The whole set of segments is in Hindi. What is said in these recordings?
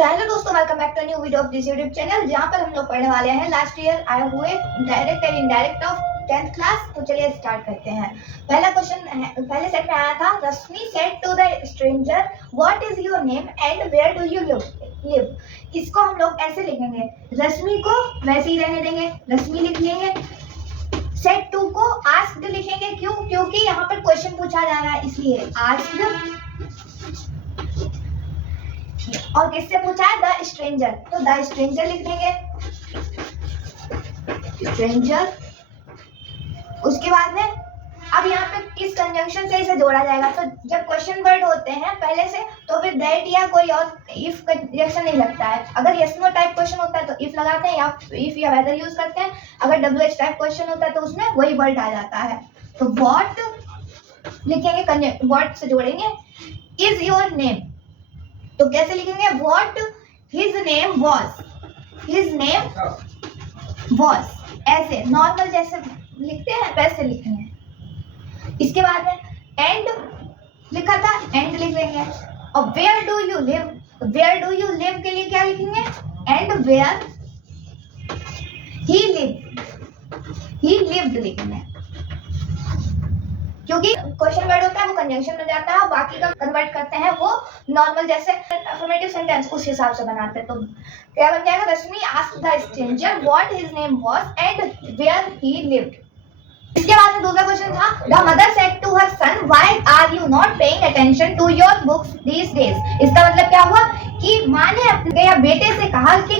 तो हेलो दोस्तों, welcome back to new video of this YouTube channel, जहां पर हम लोग पढ़ने वाले हैं लास्ट ईयर आए हुए direct and indirect of 10th class. तो चलिए स्टार्ट करते हैं। पहला क्वेश्चन पहले सेट में आया था, Rashmi said to the stranger what is your name and where do you live. इसको हम लोग ऐसे लिखेंगे, रश्मि को वैसे ही रहने देंगे, रश्मि लिख लेंगे। सेट टू को आस्क्ड लिखेंगे, क्यों? क्योंकि यहाँ पर क्वेश्चन पूछा जा रहा है, इसलिए आस्क्ड। और किससे पूछा है? द स्ट्रेंजर, तो द स्ट्रेंजर लिख देंगे, स्ट्रेंजर। उसके बाद में अब यहाँ पे किस कंजंक्शन से इसे जोड़ा जाएगा? तो जब क्वेश्चन वर्ड होते हैं पहले से, तो फिर दैट या कोई और इफ कंजंक्शन नहीं लगता है। अगर यस नो टाइप क्वेश्चन होता है तो इफ लगाते हैं, या इफ या वेदर यूज करते हैं। अगर WH टाइप क्वेश्चन होता है तो उसमें वही वर्ड आ जाता है। तो व्हाट लिखेंगे, व्हाट से जोड़ेंगे। इज योर नेम, तो कैसे लिखेंगे? What his name was, his name was, ऐसे नॉर्मल जैसे लिखते हैं वैसे लिखेंगे। इसके बाद में एंड लिखा था, एंड लिख लेंगे। और where do you live, where do you live के लिए क्या लिखेंगे? एंड वेयर ही लिव्ड लिखेंगे, क्योंकि क्वेश्चन वर्ड होता है वो कंजंक्शन में जाता है, और बाकी का कन्वर्ट करते हैं वो नॉर्मल जैसे अफर्मेटिव सेंटेंस उस हिसाब से बनाते हैं। तो क्या बन जाएगा? Rashmi asked the stranger what his name was and where he lived. इसके बाद में दूसरा क्वेश्चन था, the mother said to her son why are you not paying attention to your books these days. इसका मतलब क्या हुआ कि माँ ने अपने या बेटे से कहा कि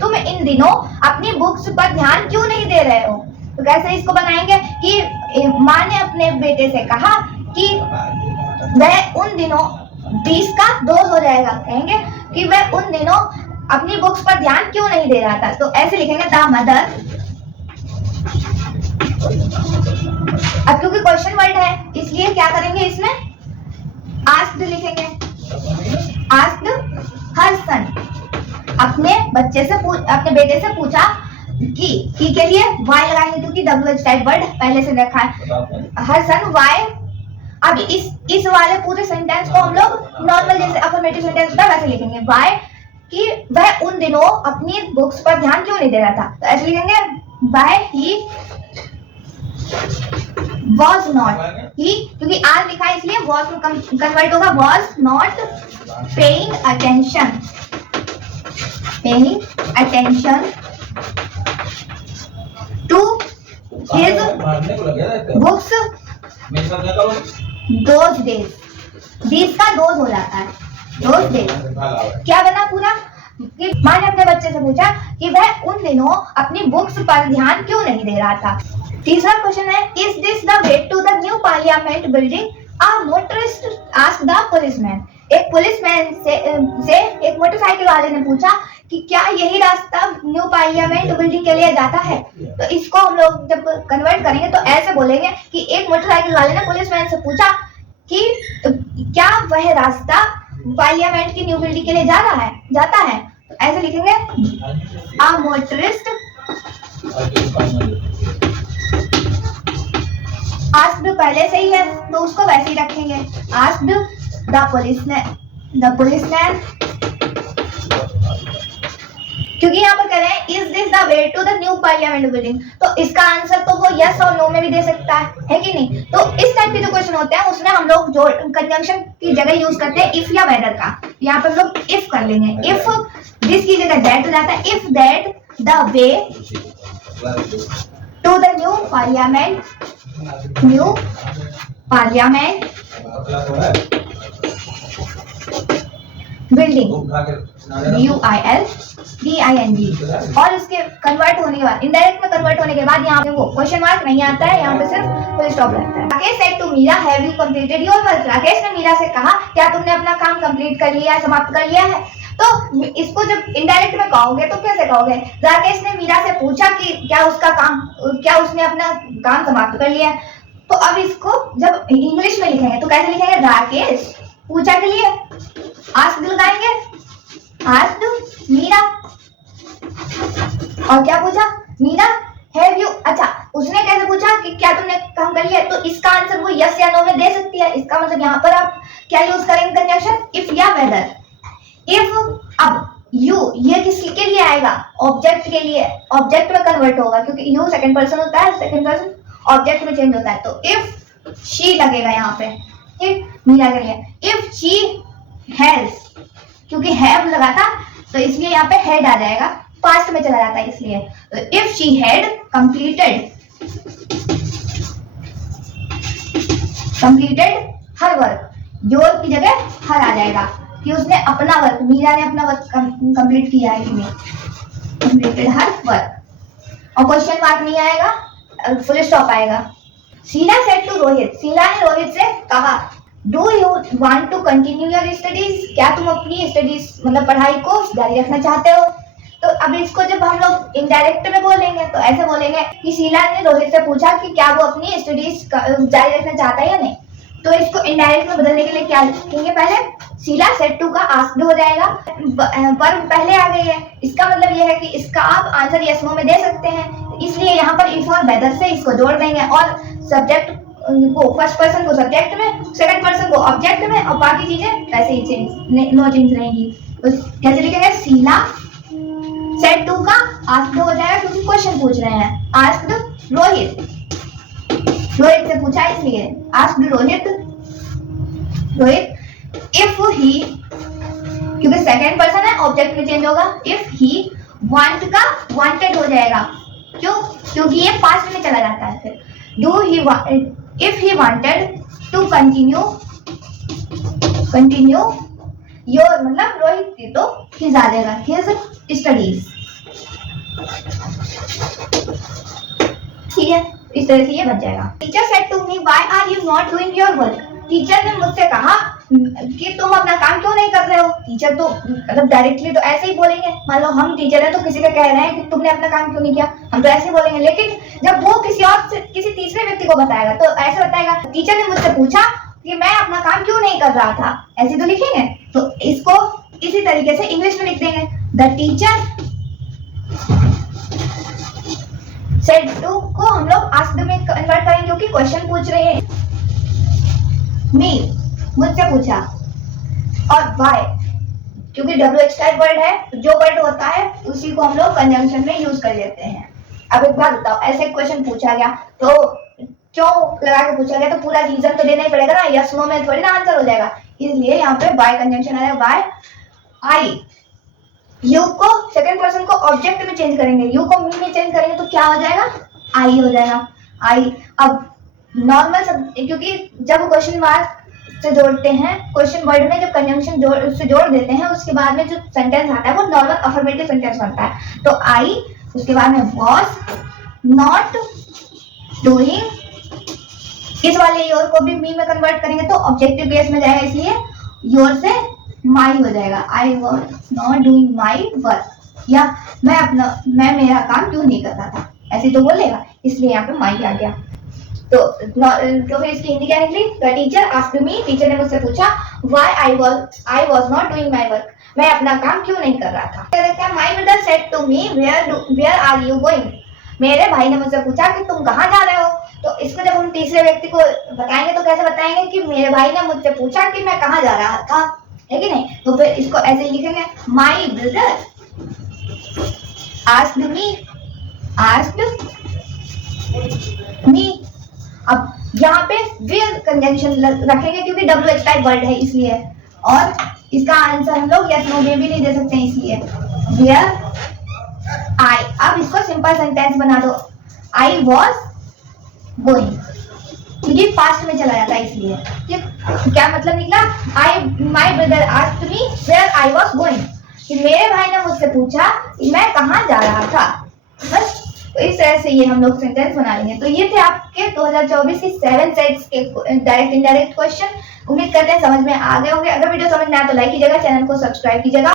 तुम इन दिनों अपनी बुक्स पर ध्यान क्यों नहीं दे रहे हो। तो कैसे इसको बनाएंगे कि माँ ने अपने बेटे से कहा कि वह उन दिनों 20 का 2 हो जाएगा, कहेंगे कि वह उन दिनों अपनी बुक्स पर ध्यान क्यों नहीं दे रहा था। तो ऐसे लिखेंगे, द मदर। अब क्योंकि क्वेश्चन वर्ड है इसलिए क्या करेंगे, इसमें आस्क्ड लिखेंगे। आस्क्ड हर सन, अपने बच्चे से अपने बेटे से पूछा की के लिए वाई लगाएंगे, क्योंकि WH टाइप वर्ड पहले से रखा है। हर सन वाई। अब इस वाले पूरे सेंटेंस को हम लोग नॉर्मल जैसे अफर्मेटिव सेंटेंस होता है वैसे लिखेंगे, वाई कि वह उन दिनों अपनी बुक्स पर ध्यान क्यों नहीं दे रहा था। तो ऐसे लिखेंगे, वाई ही was not, ही क्योंकि आर लिखा है इसलिए was कन्वर्ट होगा, was not paying attention to his books those days। these का those हो जाता है, those days। क्या बना पूरा कि माँ ने अपने बच्चे से पूछा कि वह उन दिनों अपनी बुक्स पर ध्यान क्यों नहीं दे रहा था। तीसरा क्वेश्चन है, is this the way to the new parliament building? A motorist asked the policeman. एक पुलिसमैन से एक मोटरसाइकिल वाले ने पूछा कि क्या यही रास्ता न्यू पार्लियामेंट बिल्डिंग के लिए जाता है। तो इसको हम लोग जब कन्वर्ट करेंगे तो ऐसे बोलेंगे कि एक मोटरसाइकिल वाले ने पुलिसमैन से पूछा कि क्या वह रास्ता पार्लियामेंट की न्यू बिल्डिंग के लिए जाता है। तो ऐसे लिखेंगे, अ मोटरिस्ट आस्क्ड पहले से ही है तो उसको वैसे ही रखेंगे, आस्क्ड द पुलिसमैन। क्योंकि यहाँ पर कह रहे हैं is this the way to the new parliament building, तो इसका आंसर तो वो यस और नो में भी दे सकता है कि नहीं। तो इस टाइप के जो क्वेश्चन होते हैं उसमें हम लोग जो कंजंक्शन की जगह यूज करते हैं इफ या वेदर का। यहाँ पर लोग इफ कर लेंगे, इफ दिस की जगह दैट हो जाता है, if that the way to the new parliament building BILDING। और इसके कन्वर्ट होने के बाद, इनडायरेक्ट में कन्वर्ट होने के बाद यहाँ पे वो क्वेश्चन मार्क नहीं आता है, यहाँ पे सिर्फ फुल स्टॉप रहता है। Rakesh said to Meera, have you completed your work? Rakesh ने मीरा से कहा, क्या तुमने अपना काम कंप्लीट कर लिया, समाप्त कर लिया है। तो इसको जब इनडायरेक्ट में कहोगे तो कैसे कहोगे? राकेश ने मीरा से पूछा कि क्या उसने अपना काम समाप्त कर लिया है। तो अब इसको जब इंग्लिश में लिखेंगे तो कैसे लिखेंगे? राकेश पूछा के लिए आस्क्ड लगाएंगे, आस्क्ड मीरा। और क्या पूछा? Meera have you. अच्छा, उसने कैसे पूछा कि क्या तुमने काम कर लिया, तो इसका आंसर वो यस या नो में दे सकती है। इसका मतलब यहाँ पर आप क्या यूज करेंगे कंजंक्शन, इफ या वेदर। इफ अब यू ये किसके लिए आएगा, ऑब्जेक्ट के लिए, ऑब्जेक्ट में कन्वर्ट होगा क्योंकि यू सेकंड पर्सन होता है, सेकंड पर्सन ऑब्जेक्ट में चेंज होता है। तो इफ शी लगेगा यहाँ पे, ठीक, मीरा के लिए। इफ शी हैज, क्योंकि हैव लगा था तो इसलिए यहाँ पे हैड आ जाएगा, पास्ट में चला जाता है इसलिए। तो if she had completed her work, your की जगह हर आ जाएगा कि उसने अपना वर्क, मीरा ने अपना वर्क कंप्लीट किया है कि नहीं, कंप्लीटेड हर वर्क। और क्वेश्चन मार्क नहीं आएगा, फुल स्टॉप आएगा। शीला सेड टू रोहित, शीला ने रोहित से कहा, do you want to continue your studies, क्या तुम अपनी स्टडीज मतलब पढ़ाई को जारी रखना चाहते हो। तो अब इसको जब हम लोग इनडायरेक्ट में बोलेंगे तो ऐसे बोलेंगे कि शीला ने रोहित से पूछा कि क्या वो अपनी स्टडीज जारी रखना चाहता है या नहीं। तो इसको इनडायरेक्ट में बदलने के लिए क्या लिखेंगे, पहले शीला सेड टू का आस्क्ड हो जाएगा, वर्ब पहले आ गई है, इसका मतलब ये है कि इसका आप आंसर यस नो में दे सकते हैं, इसलिए यहाँ पर इफ और वेदर से इसको जोड़ देंगे और सब्जेक्ट को, फर्स्ट पर्सन को सब्जेक्ट में, सेकंड पर्सन को ऑब्जेक्ट में, और बाकी चीजें वैसे ही चेंज, नो चेंज रहेंगी। तो कैसे लिखेंगे, शीला सेड टू का आस्क्ड हो जाएगा क्योंकि क्वेश्चन पूछ रहे हैं। आस्क्ड रोहित, रोहित से पूछा इसलिए आस्क्ड रोहित इफ ही, क्योंकि सेकंड पर्सन है ऑब्जेक्ट में चेंज होगा। इफ ही वांट का वांटेड हो जाएगा, क्यों, क्योंकि ये पास्ट में चला जाता है। फिर do he, if he wanted to continue your, मतलब रोहित की तो हिज आ जाएगा, हिज स्टडीज, ठीक है, इस तरह से ये बन जाएगा। Teacher said to me, why are you not doing your work, teacher ने मुझसे कहा कि तुम अपना काम क्यों नहीं कर रहे हो। टीचर तो मतलब डायरेक्टली तो ऐसे ही बोलेंगे, मान लो हम टीचर है तो किसी का कह रहे हैं कि तुमने अपना काम क्यों नहीं किया, हम तो ऐसे ही बोलेंगे। लेकिन जब वो किसी और से, किसी तीसरे व्यक्ति को बताएगा तो ऐसे बताएगा, टीचर ने मुझसे पूछा कि मैं अपना काम क्यों नहीं कर रहा था, ऐसे तो लिखेंगे। तो इसको इसी तरीके से इंग्लिश में लिख देंगे, द टीचर सेड टू को हम लोग आस्क्ड में कन्वर्ट करेंगे क्योंकि क्वेश्चन पूछ रहे हैं। मी, मुझसे पूछा, और व्हाई क्योंकि WH टाइप वर्ड है, जो वर्ड होता है उसी को हम लोग कंजंक्शन में यूज कर लेते हैं। अब एक बात बताओ, ऐसे क्वेश्चन पूछा गया तो क्यों लगा के पूछा गया, तो पूरा रीजन तो देना ही पड़ेगा ना, यस नो में थोड़ी ना आंसर हो जाएगा, इसलिए यहाँ पे बाय कंजंक्शन आएगा, बाय आई। यू को सेकंड पर्सन को ऑब्जेक्ट में चेंज करेंगे, यू को मी में चेंज करेंगे तो क्या हो जाएगा, आई हो जाएगा, आई। अब नॉर्मल सब, क्योंकि जब क्वेश्चन मार्क से जोड़ते हैं, क्वेश्चन वर्ड में जब कंजंक्शन से जोड़ देते हैं उसके बाद में जो सेंटेंस आता है वो नॉर्मल अफर्मेटिव सेंटेंस बनता है। तो आई, उसके बाद में वाज नॉट डूइंग, इस वाले योर को भी मी में कन्वर्ट करेंगे तो ऑब्जेक्टिव बेस में जाएगा, इसलिए योर से माई हो जाएगा, आई was not doing my work, या मैं मेरा काम क्यों नहीं कर रहा था, ऐसे तो बोलेगा, इसलिए यहाँ पे माई आ गया। तो फिर इसकी हिंदी क्या निकली, the teacher asked me, teacher ने मुझसे पूछा, why I was not doing my work, मैं अपना काम क्यों नहीं कर रहा था। My brother said to me, where are you going, मेरे भाई ने मुझसे पूछा कि तुम कहाँ जा रहे हो। तो इसको जब हम तीसरे व्यक्ति को बताएंगे तो कैसे बताएंगे कि मेरे भाई ने मुझसे पूछा कि मैं कहाँ जा रहा था, है कि नहीं। तो फिर इसको ऐसे ही लिखेंगे, माय ब्रदर आस्क्ड मी। अब यहाँ पे वेयर कंजंक्शन रखेंगे क्योंकि WH टाइप वर्ड है इसलिए, और इसका आंसर हम लोग यस नो में भी नहीं दे सकते हैं, इसलिए वेयर आई। अब इसको सिंपल सेंटेंस बना दो, आई वॉज गोइंग, क्योंकि पास्ट में चला जाता है इसलिए। क्या मतलब निकला, my brother asked me where I was going, कि मेरे भाई ने मुझसे पूछा कि मैं कहाँ जा रहा था, बस। तो इस तरह से ये हम लोग सेंटेंस बना लेंगे। तो ये थे आपके 2024 की 7 सेट्स के डायरेक्ट इनडायरेक्ट क्वेश्चन। उम्मीद करते हैं समझ में आ गए होंगे। अगर वीडियो समझ में आया तो लाइक कीजिएगा, चैनल को सब्सक्राइब कीजिएगा।